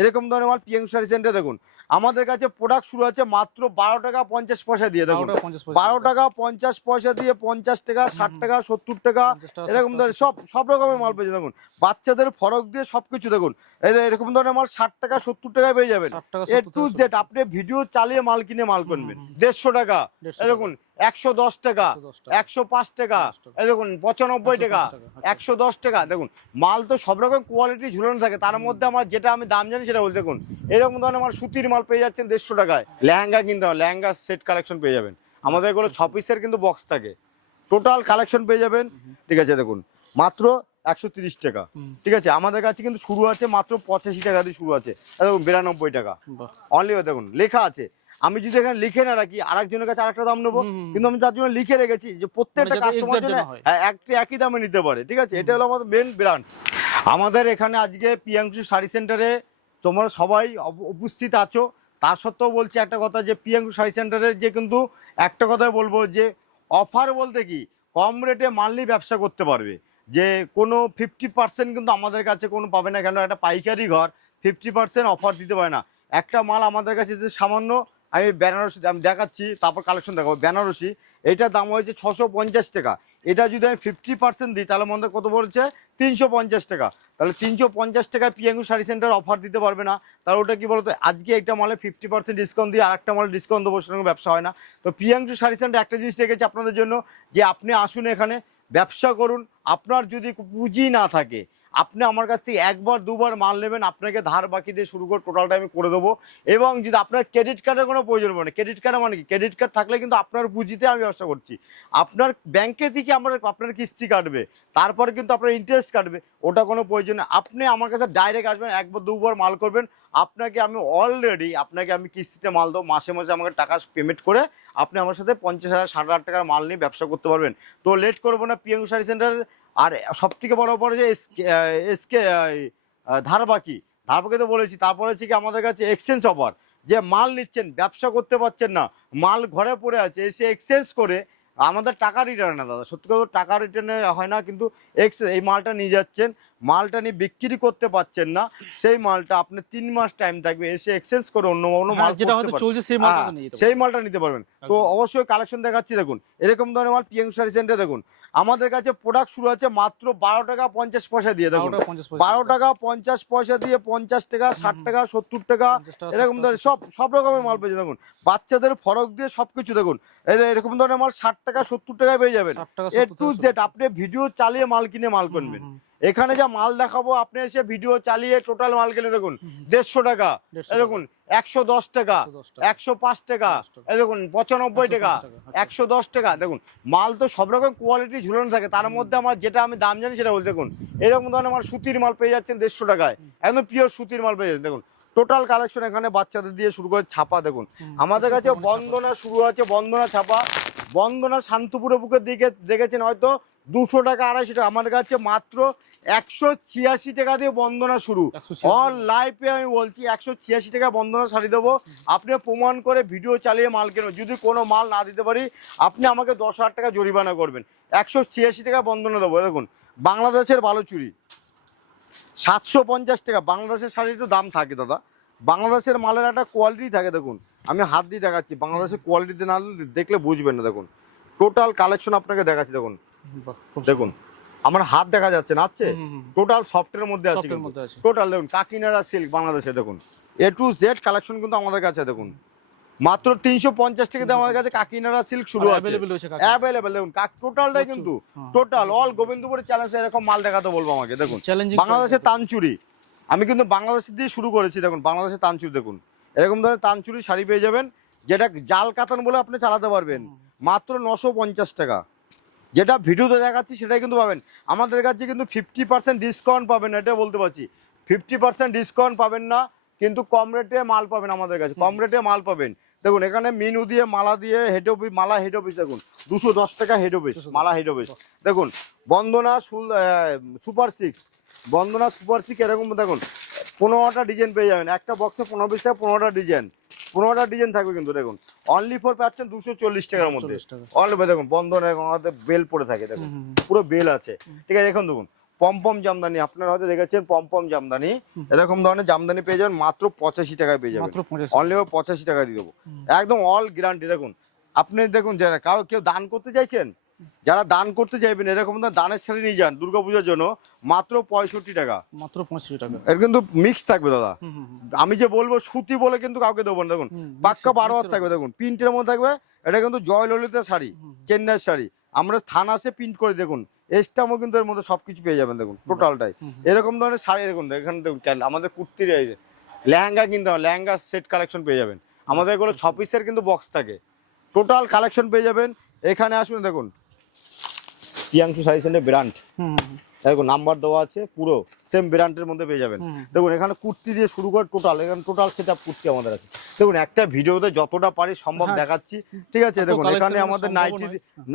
এরকম ধরনের মাল পিয়াংশু শাড়ি সেন্টারে দেখুন। আমাদের কাছে প্রোডাক্ট শুরু আছে মাত্র 12 টাকা 50 পয়সা দিয়ে। দেখুন 12 টাকা 50 পয়সা দিয়ে 50 টাকা 60 টাকা 70 টাকা এরকম ধরনের সব রকমের মাল পেয়ে যাবেন। দেখুন বাচ্চাদের ফরক দিয়ে সবকিছু দেখুন এরকম ধরনের মাল 60 টাকা 70 টাকায় পেয়ে যাবেন। এ টু জেড আপনি ভিডিও চালিয়ে মাল কিনে মাল কিনবেন 150 টাকা, দেখুন 110 টাকা, 105 টাকা, দেখুন 95 টাকা, 110 টাকা। দেখুন মাল তো সব রকম কোয়ালিটি ঝুলানো থাকে, তার মধ্যে আমার যেটা আমি দাম জানি সেটা বলছি। দেখুন এরকম ধরনের আমার সুতির মাল পেয়ে যাচ্ছেন 150 টাকায়। লেহেঙ্গা কিনতে হবে, লেহেঙ্গা সেট কালেকশন পেয়ে যাবেন আমাদের, এগুলো 6 পিসের কিন্তু বক্স থাকে, টোটাল কালেকশন পেয়ে যাবেন। ঠিক আছে দেখুন মাত্র 130 টাকা। ঠিক আছে আমাদের কাছে কিন্তু শুরু আছে মাত্র 85 টাকা দিয়ে শুরু আছে, দেখুন 92 টাকা অনলি। দেখুন লেখা আছে, আমি যদি এখানে লিখে না রাখি আরেকজনের কাছে আরেকটা দাম নেবো, কিন্তু আমি তার জন্য লিখে রেখেছি যে প্রত্যেকটা কাস্টমার জন্য একই দামে নিতে পারে। ঠিক আছে এটা হলো আমাদের মেন ব্র্যান্ড। আমাদের এখানে আজকে পিয়াংশু শাড়ি সেন্টারে তোমরা সবাই উপস্থিত আছো, তার সত্ত্বেও বলছি একটা কথা যে পিয়াংশু শাড়ি সেন্টারের যে কিন্তু একটা কথাই বলবো যে অফার বলতে কি কম রেটে মানলি ব্যবসা করতে পারবে, যে কোনো 50% কিন্তু আমাদের কাছে কোনো পাবে না, কেন একটা পাইকারি ঘর 50% অফার দিতে পারে না। একটা মাল আমাদের কাছে যে সামান্য আমি বেনারসি আমি দেখাচ্ছি, তারপর কালেকশন দেখাবো। বেনারসি এইটার দাম হয়েছে 650 টাকা, এটা যদি আমি 50% দিই তাহলে মধ্যে কত বলছে 350 টাকা। তাহলে 350 টাকায় পিয়াংশু শাড়ি সেন্টার অফার দিতে পারবে না, তাহলে ওটা কি বলতো আজকে একটা মালে 50% ডিসকাউন্ট দিয়ে আর একটা মালে ডিসকাউন্ট দেবো, সেরকম ব্যবসা হয় না। তো পিয়াংশু শাড়ি সেন্টার একটা জিনিস রেখেছে আপনাদের জন্য যে আপনি আসুন এখানে ব্যবসা করুন। আপনার যদি পুঁজি না থাকে আপনি আমার কাছ থেকে একবার দুবার মাল নেবেন, আপনাকে ধার বাকি দিয়ে শুরু করে টোটালটা আমি করে দেবো। এবং যদি আপনার ক্রেডিট কার্ডের কোনো প্রয়োজন পড়ে, ক্রেডিট কার্ড মানে কি, ক্রেডিট কার্ড থাকলে কিন্তু আপনার পুঁজিতে আমি ব্যবসা করছি, আপনার ব্যাংকে থেকে আপনার কিস্তি কাটবে, তারপরে কিন্তু আপনার ইন্টারেস্ট কাটবে, ওটা কোনো প্রয়োজন নেই। আপনি আমার কাছে ডাইরেক্ট আসবেন, একবার দুবার মাল করবেন, আপনাকে আমি অলরেডি আমি কিস্তিতে মাল দেবো, মাসে মাসে আমাকে টাকা পেমেন্ট করে আপনি আমার সাথে 50,000 60,000 টাকার মাল নিয়ে ব্যবসা করতে পারবেন। তো লেট করবো না পিয়াংশু শাড়ি সেন্টার। আর সব থেকে বড় ব্যাপার যে এসকে ধারবাকি তো বলেছি। তারপরে হচ্ছে কি আমাদের কাছে এক্সচেঞ্জ অফার, যে মাল নিচ্ছেন ব্যবসা করতে পারছেন না, মাল ঘরে পড়ে আছে, এসে এক্সচেঞ্জ করে আমাদের টাকা রিটার্ন না দাদা, সত্যি কথা টাকা রিটার্নে হয় না, কিন্তু এই মালটা নিয়ে যাচ্ছেন, মালটা নিয়ে বিক্রি করতে পারছেন না, সেই মালটা আপনি 3 মাস টাইম থাকবে, এসে এক্সচেঞ্জ করে অন্য মাল যেটা হয়তো চলছে সেই মালটা নিতে পারবেন। তো অবশ্যই কালেকশন দেখাচ্ছি দেখুন এরকম ধরনের মাল পিয়াংশু শাড়ি সেন্টারে দেখুন। আমাদের কাছে প্রোডাক্ট শুরু আছে মাত্র 12 টাকা 50 পয়সা দিয়ে। দেখুন 12 টাকা 50 পয়সা দিয়ে 50 টাকা 60 টাকা 70 টাকা এরকম ধরনের সব রকমের মাল পেয়ে যাবেন। দেখুন বাচ্চাদের ফরক দিয়ে সবকিছু দেখুন এরকম ধরনের মাল 60 টাকা 70 টাকায় পেয়ে যাবেন। এ টু জেড আপনি ভিডিও চালিয়ে মাল কিনে মাল কিনবেন। এখানে যা মাল দেখাবো আপনি এসে ভিডিও চালিয়ে টোটাল মাল কিনে দেখুন 150 টাকা, দেখুন 110 টাকা, 105 টাকা, দেখুন 95 টাকা, 110 টাকা। দেখুন মাল তো সব রকম কোয়ালিটি ঝুলানো থাকে, তার মধ্যে আমার যেটা আমি দাম জানি সেটা বলছি। দেখুন এরকম ধরনের আমার সুতির মাল পেয়ে যাচ্ছেন 150 টাকায়, একদম পিওর সুতির মাল পেয়ে যাচ্ছেন। দেখুন টোটাল কালেকশন এখানে বাচ্চাদের দিয়ে শুরু করে ছাপা দেখুন আমাদের কাছে বন্দনা শুরু আছে, বন্দনা ছাপা, বন্দনা শান্তপুরের বুকের দিকে দেখেছেন হয়তো 200 টাকা 250 টাকা, আমাদের কাছে মাত্র 186 টাকা দিয়ে বন্দনা শুরু। অল লাইফে আমি বলছি 186 টাকা বন্দনা শাড়ি দেবো, আপনি প্রমাণ করে ভিডিও চালিয়ে মাল কেনেন, যদি কোনো মাল না দিতে পারি আপনি আমাকে 10,000 টাকা জরিমানা করবেন। 186 টাকা বন্দনা দেবো। দেখুন বাংলাদেশের বালুচুরি 750 টাকা, বাংলাদেশের শাড়ির একটু দাম থাকে দাদা, বাংলাদেশের মালের একটা কোয়ালিটি থাকে। দেখুন আমি হাত দিয়ে দেখাচ্ছি, বাংলাদেশের কোয়ালিটিতে না দেখলে বুঝবেন না। দেখুন টোটাল কালেকশন আপনাকে দেখাচ্ছি, দেখুন দেখুন আমার হাত দেখা যাচ্ছে না, আছে টোটাল সফটের মধ্যে আছে, টোটাল দেখুন কাকিনাড়া সিল্ক বাংলাদেশে, দেখুন এ টু জেড কালেকশন কিন্তু আমাদের কাছে। দেখুন মাত্র 350 টাকাতে আমাদের কাছে কাকিনাড়া সিল্ক শুরু আছে, অ্যাভেলেবেল। দেখুন টোটালটাই কিন্তু টোটাল অল গোবিন্দপুরের চ্যালেঞ্জ এরকম মাল দেখাতে বলবো আমাকে। দেখুন বাংলাদেশের তানচুরি আমি কিন্তু বাংলাদেশ দিয়ে শুরু করেছি। দেখুন বাংলাদেশের তানচুরি দেখুন এরকম ধরনের তানচুরি শাড়ি পেয়ে যাবেন, যেটা জাল কাতান বলে আপনি চালাতে পারবেন মাত্র 950 টাকা। যেটা ভিডিওতে দেখাচ্ছি সেটাই কিন্তু পাবেন আমাদের কাছে, কিন্তু 50% ডিসকাউন্ট পাবেন, এটা বলতে পারছি। 50% ডিসকাউন্ট পাবেন না, কিন্তু কম রেটে মাল পাবেন আমাদের কাছে, কম রেটে মাল পাবেন। দেখুন এখানে মিনু দিয়ে মালা দিয়ে মালা হেড অফিস দেখুন 210 টাকা হেড অফিস, মালা হেড অফিস। দেখুন বন্দনা সুপার 6, বন্দনা সুপার 6 এরকম দেখুন 15টা ডিজাইন পেয়ে যাবেন, একটা বক্সে 15 পিস থেকে 15টা ডিজাইন থাকবে। কিন্তু দেখুন অনলি ফর পাচ্ছেন 240 টাকার মধ্যে। অনলি দেখুন বন্ধন বেল পড়ে থাকে, দেখুন পুরো বেল আছে। ঠিক আছে দেখুন দেখুন পমপম জামদানি, আপনারা হয়তো দেখেছেন পমপম জামদানি, এরকম ধরনের জামদানি পেয়ে যাবেন মাত্র 85 টাকায় পেয়ে যাবেন, অনলি 85 টাকা দিয়ে দেবো, একদম অল গ্যারান্টি। দেখুন আপনি দেখুন, যারা কারো কেউ দান করতে চাইছেন, যারা দান করতে চাইবেন এরকম দানের শাড়ি নিয়ে যান দুর্গাপূজার জন্য, মাত্র 65 টাকা, মাত্র 65 টাকা। এর কিন্তু মিক্স থাকবে দাদা, আমি যে বলবো সুতি বলে কিন্তু কাউকে দেবো না। দেখুন পাক্কা 12 হাত থাকবে, দেখুন প্রিন্টের মধ্যে থাকবে, এটা কিন্তু জয়ললিতা শাড়ি, চেন্নাই শাড়ি, আমরা থানা আসে প্রিন্ট করে, দেখুন এস্টামও কিন্তু এর মধ্যে সবকিছু পেয়ে যাবেন, দেখুন টোটালটাই এরকম ধরনের শাড়ি। দেখুন এখানে দেখুন আমাদের কুর্তির লেহেঙ্গা কিনতে হবে, লেহেঙ্গা সেট কালেকশন পেয়ে যাবেন আমাদের, এগুলো 6 পিসের কিন্তু বক্স থাকে, টোটাল কালেকশন পেয়ে যাবেন। এখানে আসুন, দেখুন প্রিয়াংশু শাড়ি সেন্টার ব্র্যান্ড, দেখুন নাম্বার দেওয়া আছে, পুরো সেম ব্র্যান্ডের মধ্যে পেয়ে যাবেন। দেখুন এখানে কুর্তি দিয়ে শুরু করে টোটাল, এখানে টোটাল সেটআপ কুর্তি আমাদের আছে। দেখুন একটা ভিডিওতে যতটা পারি সম্ভব দেখাচ্ছি, ঠিক আছে। দেখুন এখানে আমাদের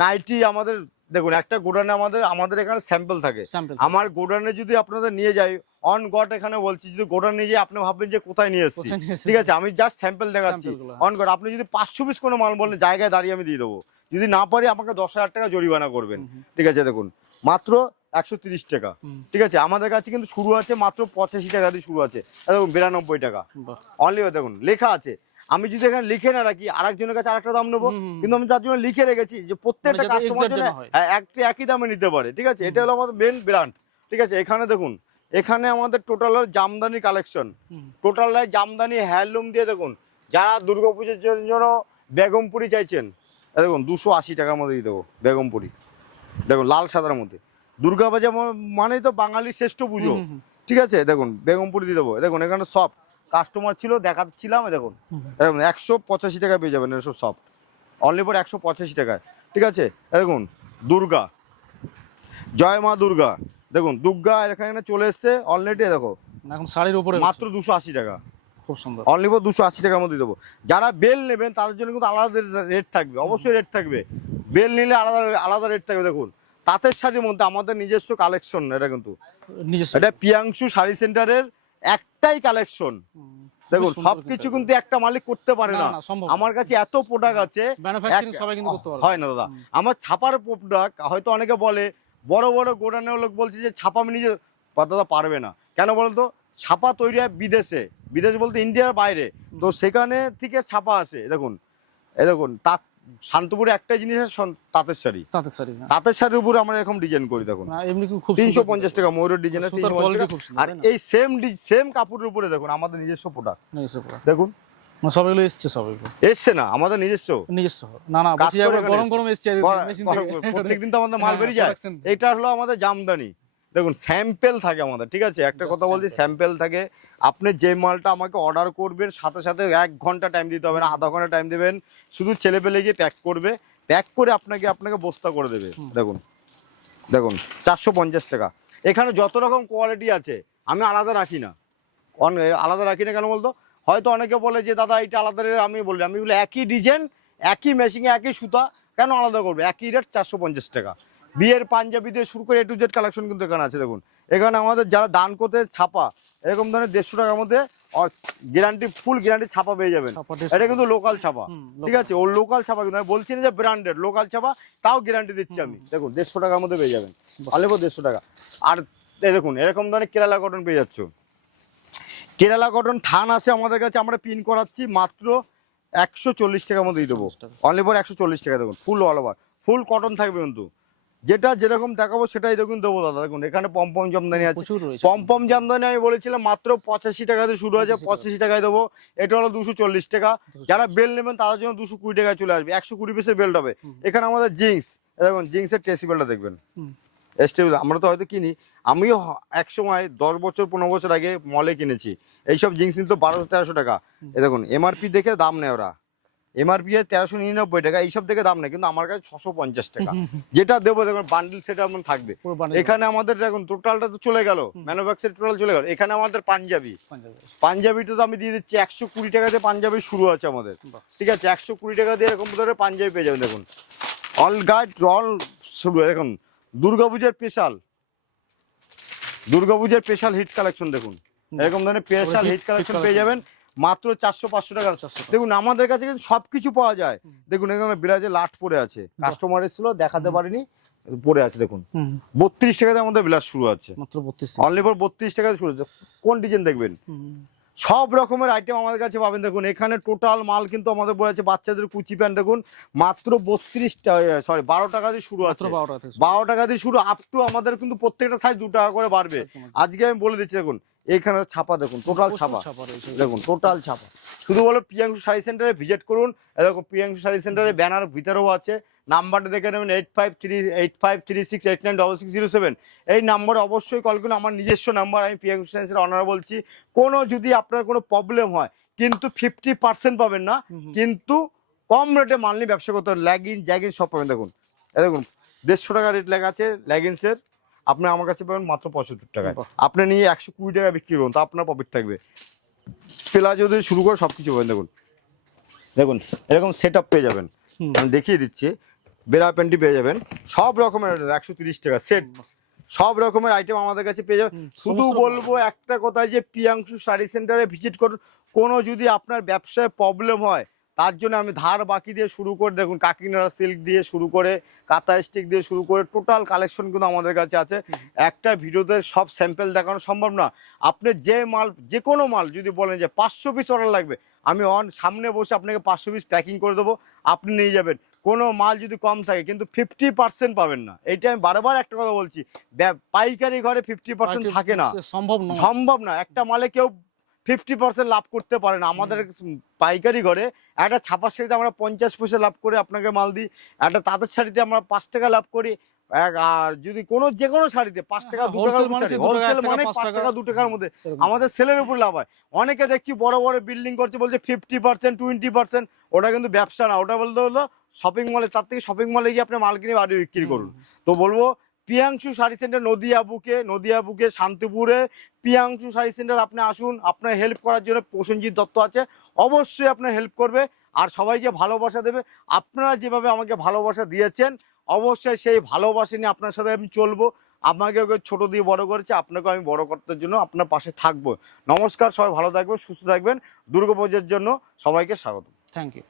নাইটি আমাদের, দেখুন একটা গোডাউনে আমাদের এখানে স্যাম্পল থাকে, আমার গোডাউনে যদি আপনাদের নিয়ে যাই অন গট, এখানে বলছি যদি গোডাউন নিয়ে যাই আপনি ভাববেন যে কোথায় নিয়ে এসেছি, ঠিক আছে, আমি জাস্ট স্যাম্পল দেখাচ্ছি অন গট। আপনি যদি 500 পিস কোনো মাল বলেন জায়গায় দাঁড়িয়ে আমি দিয়ে দেবো, যদি না পারি আমাকে 10,000 টাকা জরিমানা করবেন, ঠিক আছে। দেখুন মাত্র 130 টাকা, ঠিক আছে। আমাদের কাছে কিন্তু শুরু আছে মাত্র 85 টাকা দিয়ে শুরু আছে, দেখুন 92 টাকা অনলি। দেখুন লেখা আছে, আমি যদি এখানে লিখে না রাখি আরেকজনের কাছে আরেকটা দাম নেবো, কিন্তু আমি তার জন্য লিখে রেখেছি যে প্রত্যেকটা কাস্টমার জন্য একই দামে নিতে পারে, ঠিক আছে। এটা হলো আমাদের মেন ব্র্যান্ড, ঠিক আছে। এখানে দেখুন, এখানে আমাদের total Jamdani collection, total Jamdani handloom দিয়ে, দেখুন যারা দুর্গাপুজোর জন্য বেগমপুরি চাইছেন, দেখুন 280 টাকার মধ্যে দিয়ে দেবো বেগমপুরি, দেখুন লাল সাদার মধ্যে। দুর্গাপূজা মানেই তো বাঙালির শ্রেষ্ঠ পুজো, ঠিক আছে। দেখুন বেগমপুরি দিয়ে দেবো, দেখুন এখানে সব কাস্টমার ছিল দেখাচ্ছিলাম, দেখুন 185 টাকায় পেয়ে যাবেন এসব সব, অনলি ফর 185 টাকায়, ঠিক আছে। দেখুন দুর্গা, জয় মা দুর্গা, দেখুন দুর্গা এখানে চলে এসছে অলরেডি, দেখো এখন শাড়ির উপরে মাত্র 280 টাকা, খুব সুন্দর, অনলি ফর 280 টাকার মধ্যে দেবো। যারা বেল নেবেন তাদের জন্য কিন্তু আলাদা রেট থাকবে, অবশ্যই রেট থাকবে, বেল নিলে আলাদা আলাদা রেট থাকবে। দেখুন তাঁতের শাড়ির মধ্যে আমাদের নিজস্ব কালেকশন, এটা কিন্তু এটা প্রিয়াংশু শাড়ি সেন্টারের একটাই কালেকশন। দেখুন সবকিছু কিন্তু একটা মালিক করতে পারে না, আমার কাছে এত প্রোডাক্ট আছে, হয় না দাদা। আমার ছাপার প্রোডাক্ট হয়তো অনেকে বলে বড় বড় গোডাউনের লোক বলছে যে ছাপা আমি নিজে, দাদা পারবে না, কেন বলতো, ছাপা তৈরি হয় বিদেশে, বিদেশ বলতে ইন্ডিয়ার বাইরে, তো সেখানে থেকে ছাপা আসে। দেখুন এই দেখুন তাঁত, শান্তপুরে একটাই জিনিস তাঁতের শাড়ি, তাঁতের শাড়ির উপরে আমরা এরকম ডিজাইন করি, দেখুন 350 টাকা ময়ূরের ডিজাইন, আর এই সেম কাপড়ের উপরে দেখুন আমাদের নিজস্ব প্রোডাক্ট, দেখুন সবগুলো এসছে না আমাদের নিজস্ব না গরম গরম এসছে, প্রত্যেকদিন তো আমাদের মাল বেরিয়ে যায়। এটা হলো আমাদের জামদানি, দেখুন স্যাম্পেল থাকে আমাদের, ঠিক আছে। একটা কথা বলছি, স্যাম্পেল থাকে, আপনি যে মালটা আমাকে অর্ডার করবেন সাথে সাথে 1 ঘন্টা টাইম দিতে হবে না, আধা ঘন্টা টাইম দেবেন, শুধু ছেলে পেলে গিয়ে প্যাক করবে, প্যাক করে আপনাকে বস্তা করে দেবে। দেখুন দেখুন 450 টাকা। এখানে যত রকম কোয়ালিটি আছে আমি আলাদা রাখি না, কেন বলতো, হয়তো অনেকে বলে যে দাদা এটা আলাদা, আমি বলি একই ডিজাইন একই মেশিনে একই সুতা কেন আলাদা করবে, একই রেট 450 টাকা। বিয়ের পাঞ্জাবি দিয়ে শুরু করে A to Z কালেকশন কিন্তু এখানে আছে। দেখুন এখানে আমাদের যারা দান করতে ছাপা এরকম ধরনের 150 টাকার মধ্যে গ্যারান্টি, ফুল গ্যারান্টি ছাপা পেয়ে যাবেন। এটা কিন্তু লোকাল ছাপা, ঠিক আছে, ওর লোকাল ছাপা কিন্তু আমি বলছি না যে ব্র্যান্ডেড, লোকাল ছাপা, তাও গ্যারান্টি দিচ্ছি আমি। দেখুন 150 টাকার মধ্যে পেয়ে যাবেন, অনলি ফর 150 টাকা। আর দেখুন এরকম ধরনের কেরালা কটন পেয়ে যাচ্ছ, কেরালা কটন থান আছে আমাদের কাছে, আমরা পিন করাচ্ছি মাত্র 140 টাকার মধ্যে দিয়ে দেবো, অনলি ফর 140 টাকা। দেখুন ফুল অল ওভার ফুল কটন থাকবে, কিন্তু যেটা যেরকম দেখাবো সেটাই দেখুন দেবো দাদা। দেখুন এখানে পমপম জামদানি আছে, পমপম জামদানি আমি বলেছিলাম মাত্র 85 টাকা দিয়ে শুরু আছে, 85 টাকায় দেবো। এটা হলো 240 টাকা, যারা বেল নেবেন তাদের জন্য 220 টাকায় চলে আসবে, 120 পিসের বেল্ট হবে। এখানে আমাদের জিন্স, দেখুন জিন্সের ট্রেসি বেল্টটা দেখবেন, আমরা তো হয়তো কিনি, আমিও এক সময় 10 বছর 15 বছর আগে মলে কিনেছি এইসব জিন্স, নিত 1200-1300 টাকা। এ দেখুন এমআরপি দেখে দাম নেয় ওরা, এমআরপি 1399 টাকা, এইসব দেখে দাম নেই, কিন্তু আমার কাছে 650 টাকা যেটা দেবো। দেখুন বান্ডিল সেট আপনার থাকবে। এখানে আমাদের দেখুন টোটালটা তো চলে গেল, ম্যানুফ্যাকচার টোটাল চলে গেল। এখানে আমাদের পাঞ্জাবিটা তো আমি দিয়ে দিচ্ছি 120 টাকা দিয়ে পাঞ্জাবি শুরু আছে আমাদের, ঠিক আছে। 120 টাকা দিয়ে এরকম ধরে পাঞ্জাবি পেয়ে যাবেন। দেখুন অল গাইড অল শুরু, দেখুন দুর্গাপূজার স্পেশাল হিট কালেকশন, দেখুন এরকম ধরনের স্পেশাল হিট কালেকশন পেয়ে যাবেন মাত্র 400-500 টাকা। দেখুন আমাদের কাছে কিন্তু সবকিছু পাওয়া যায়। দেখুন এখানে বিরাজে লাট পরে আছে, কাস্টমার এসেছিল দেখাতে পারিনি, পরে আছে দেখুন, 32 টাকাতে আমাদের ব্লাউজ শুরু আছে, মাত্র 32 অনলি ফর 32 টাকাতে শুরু আছে। কোন ডিজাইন দেখবেন, সব রকমের আইটেম আমাদের কাছে পাবেন। দেখুন এখানে টোটাল মাল কিন্তু আমাদের বলে আছে বাচ্চাদের কুচি প্যান্ট, দেখুন মাত্র 12 টাকা দিয়ে শুরু আছে, 12 টাকা দিয়ে শুরু, আপ টু আমাদের কিন্তু প্রত্যেকটা সাইজ 2 টাকা করে বাড়বে। আজকে আমি বলে দিচ্ছি, দেখুন এখানে ছাপা দেখুন, টোটাল ছাপা দেখুন, টোটাল ছাপা। শুধু বলো প্রিয়াংশু শাড়ি সেন্টারে ভিজিট করুন। এরকম প্রিয়াংশু শাড়ি সেন্টারে ব্যানার ভিতরেও আছে, নাম্বারটা দেখে নেবেন 8536896607। এই নাম্বারে অবশ্যই কল করুন, আমার নিজস্ব নাম্বার, আমি প্রিয়াংশু শাড়ি সেন্টার অনার বলছি। কোনো যদি আপনার কোনো প্রবলেম হয় কিন্তু 50% পাবেন না, কিন্তু কম রেটে মাল নিয়ে ব্যবসা করতে হবে। লেগিংস জ্যাগিংস সব পাবেন। দেখুন দেখুন 150 টাকা রেট লেখা আছে লেগিংসের, আপনি আমার কাছে পাবেন মাত্র 75 টাকায়। আপনি নিয়ে 120 টাকা বিক্রি করুন, তো আপনার প্রফিট থাকবে। প্লাজো যদি শুরু করে সব কিছু পাবেন। দেখুন দেখুন এরকম সেট আপ পেয়ে যাবেন, আমি দেখিয়ে দিচ্ছি, বেড়া প্যান্টি পেয়ে যাবেন, সব রকমের 130 টাকা সেট, সব রকমের আইটেম আমাদের কাছে পেয়ে যাবেন। শুধু বলবো একটা কথাই যে প্রিয়াংশু শাড়ি সেন্টারে ভিজিট করুন। কোনো যদি আপনার ব্যবসায় প্রবলেম হয়, তার জন্য আমি ধার বাকি দিয়ে শুরু করে, দেখুন কাকিনাড়া সিল্ক দিয়ে শুরু করে, কাঁথা স্টিক দিয়ে শুরু করে টোটাল কালেকশন কিন্তু আমাদের কাছে আছে। একটা ভিডিওতে সব স্যাম্পল দেখানো সম্ভব না। আপনি যে মাল, যে কোনো মাল যদি বলেন যে 500 পিস অর্ডার লাগবে, আমি সামনে বসে আপনাকে 500 পিস প্যাকিং করে দেবো, আপনি নিয়ে যাবেন। কোনো মাল যদি কম থাকে কিন্তু 50% পাবেন না। এইটা আমি বারবার একটা কথা বলছি, পাইকারি ঘরে 50% থাকে না, সম্ভব না। একটা মালে কেউ 50% লাভ করতে পারে না। আমাদের পাইকারি ঘরে একটা ছাপার শাড়িতে আমরা 50 পয়সা লাভ করে আপনাকে মাল দিই, একটা তাঁতের শাড়িতে আমরা 5 টাকা লাভ করি, আর যদি যে কোনো শাড়িতে 5 টাকা 2 টাকা, হোলসেল মানে 5 টাকা 2 টাকার মধ্যে আমাদের সেলের উপর লাভ হয়। অনেকে দেখছি বড় বড় বিল্ডিং করছে, বলছে 50% 20%, ওটা কিন্তু ব্যবসা না, ওটা বলতে হলো শপিং মলে। তার থেকে শপিং মলে গিয়ে আপনি মাল কিনে বাড়ি বিক্রি করুন। তো বলবো প্রিয়াংশু শাড়ি সেন্টার নদিয়া বুকে শান্তিপুরে প্রিয়াংশু শাড়ি সেন্টার আপনি আসুন, আপনার হেল্প করার জন্য প্রসেনজিৎ দত্ত আছে, অবশ্যই আপনার হেল্প করবে আর সবাইকে ভালোবাসা দেবে। আপনারা যেভাবে আমাকে ভালোবাসা দিয়েছেন, অবশ্যই সেই ভালোবাসা নিয়ে আপনার সাথে আমি চলবো। আমাকে ছোট দিয়ে বড় করেছে, আপনাকে আমি বড় করার জন্য আপনার পাশে থাকবো। নমস্কার, সবাই ভালো থাকবেন, সুস্থ থাকবেন। দুর্গাপূজার জন্য সবাইকে স্বাগত। Thank you.